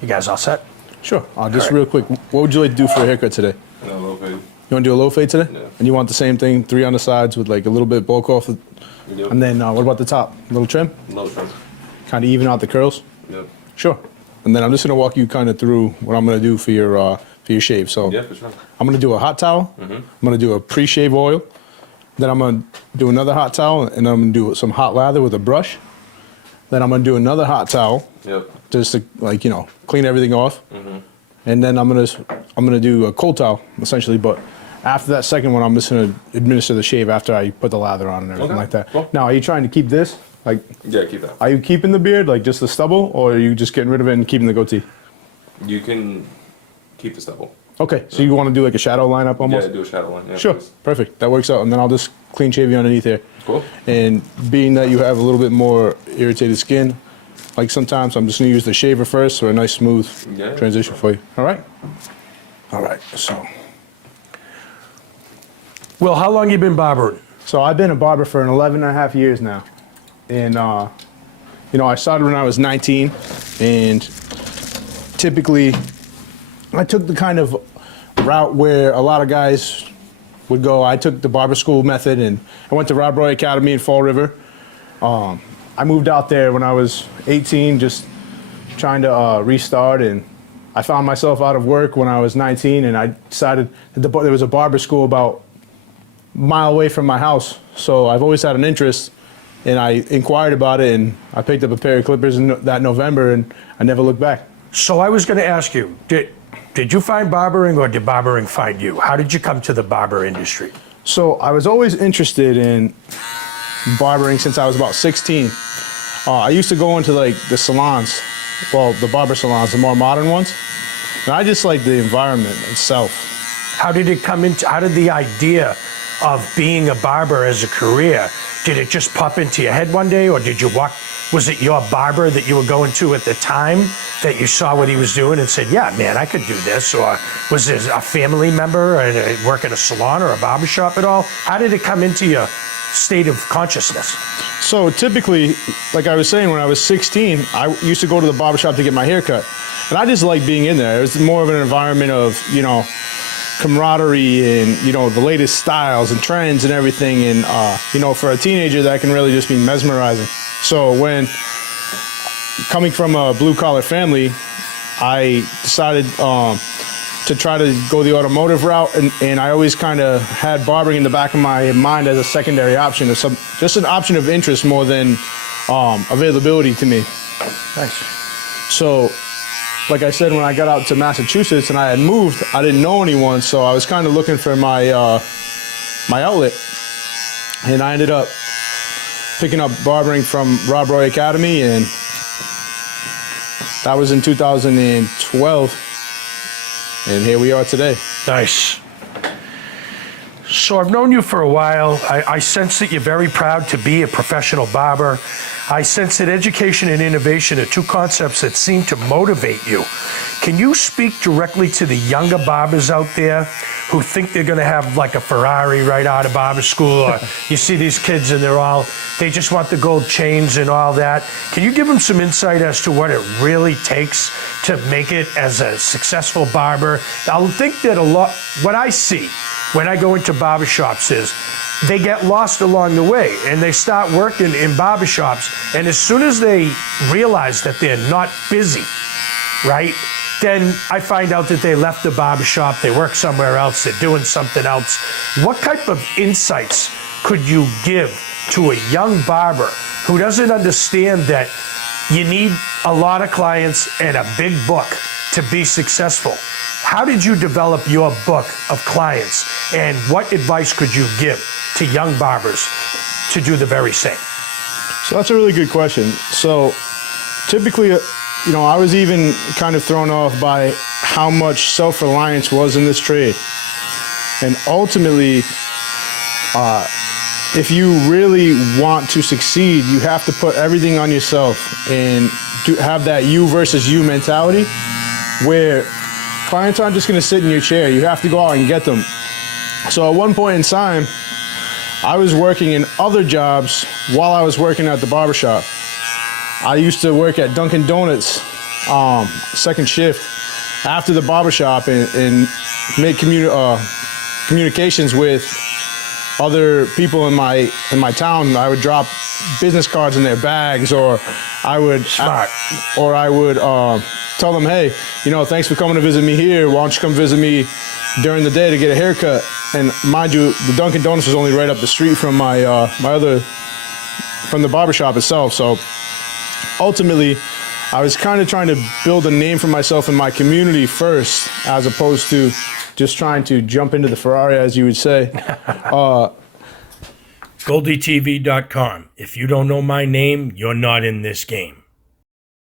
You guys all set? Sure. Just real quick, what would you like to do for a haircut today? Low fade. You want to do a low fade today? Yeah. And you want the same thing, 3 on the sides with like a little bit bulk off? Yep. And then what about the top? A little trim? Low trim. Kind of even out the curls? Yep. Sure. And then I'm just going to walk you kind of through what I'm going to do for your shave. So Yeah, for sure. I'm going to do a hot towel. I'm going to do a pre-shave oil. Then I'm going to do another hot towel, and I'm going to do some hot lather with a brush. Then I'm going to do another hot towel. Yep. Just to, like, you know, clean everything off. And then I'm gonna do a cold towel, essentially, but after that second one, I'm just gonna administer the shave after I put the lather on and everything like that. Cool. Now, are you trying to keep this? Like, Yeah, keep that. are you keeping the beard, like just the stubble, or are you just getting rid of it and keeping the goatee? You can keep the stubble. Okay, so you want to do like a shadow line up almost? Yeah, do a shadow line. Yeah, Sure, please. perfect. That works out, and then I'll just clean shave you underneath here. Cool. And being that you have a little bit more irritated skin, like sometimes I'm just gonna use the shaver first for a nice smooth transition for you. All right? All right, so. Well, how long you been barbering? So I've been a barber for 11 and a half years now. And, you know, I started when I was 19, and typically I took the kind of route where a lot of guys would go. I took the barber school method, and I went to Rob Roy Academy in Fall River. I moved out there when I was 18, just trying to restart, and I found myself out of work when I was 19, and I decided that there was a barber school about a mile away from my house. So I've always had an interest, and I inquired about it, and I picked up a pair of clippers in that November, and I never looked back. So I was going to ask you, did you find barbering or did barbering find you? How did you come to the barber industry? So I was always interested in barbering since I was about 16. I used to go into like the salons, well, the barber salons, the more modern ones, and I just like the environment itself. How did it come into, how did the idea of being a barber as a career, did it just pop into your head one day, or did you walk, was it your barber that you were going to at the time that you saw what he was doing and said, yeah, man, I could do this? Or was there a family member and work at a salon or a barber shop at all? How did it come into your state of consciousness? So typically, like I was saying, when I was 16, I used to go to the barber shop to get my hair cut. And I just liked being in there. It was more of an environment of, you know, camaraderie and, you know, the latest styles and trends and everything. And, you know, for a teenager, that can really just be mesmerizing. So when coming from a blue-collar family, I decided to try to go the automotive route, and I always kind of had barbering in the back of my mind as a secondary option, just an option of interest more than availability to me. Nice. So, like I said, when I got out to Massachusetts and I had moved, I didn't know anyone, so I was kind of looking for my my outlet, and I ended up picking up barbering from Rob Roy Academy, and that was in 2012. And here we are today. Nice. So I've known you for a while. I sense that you're very proud to be a professional barber. I sense that education and innovation are two concepts that seem to motivate you. Can you speak directly to the younger barbers out there who think they're going to have like a Ferrari right out of barber school? Or you see these kids and they just want the gold chains and all that. Can you give them some insight as to what it really takes to make it as a successful barber? I think that what I see when I go into barbershops is they get lost along the way, and they start working in barbershops, and as soon as they realize that they're not busy, right, then I find out that they left the barbershop, they work somewhere else, they're doing something else. What type of insights could you give to a young barber who doesn't understand that you need a lot of clients and a big book to be successful? How did you develop your book of clients, and what advice could you give to young barbers to do the very same? So that's a really good question. So typically, you know, I was even kind of thrown off by how much self-reliance was in this trade. And ultimately, if you really want to succeed, you have to put everything on yourself and to have that you versus you mentality, where clients aren't just going to sit in your chair. You have to go out and get them. So at one point in time, I was working in other jobs while I was working at the barbershop. I used to work at Dunkin' Donuts second shift after the barbershop and make communications with other people in my town. I would drop business cards in their bags, or I would Smart. tell them, hey, thanks for coming to visit me here. Why don't you come visit me during the day to get a haircut? And mind you, the Dunkin' Donuts was only right up the street from from the barbershop itself. So ultimately, I was kind of trying to build a name for myself in my community first, as opposed to just trying to jump into the Ferrari, as you would say. Goldytv.com. If you don't know my name, you're not in this game.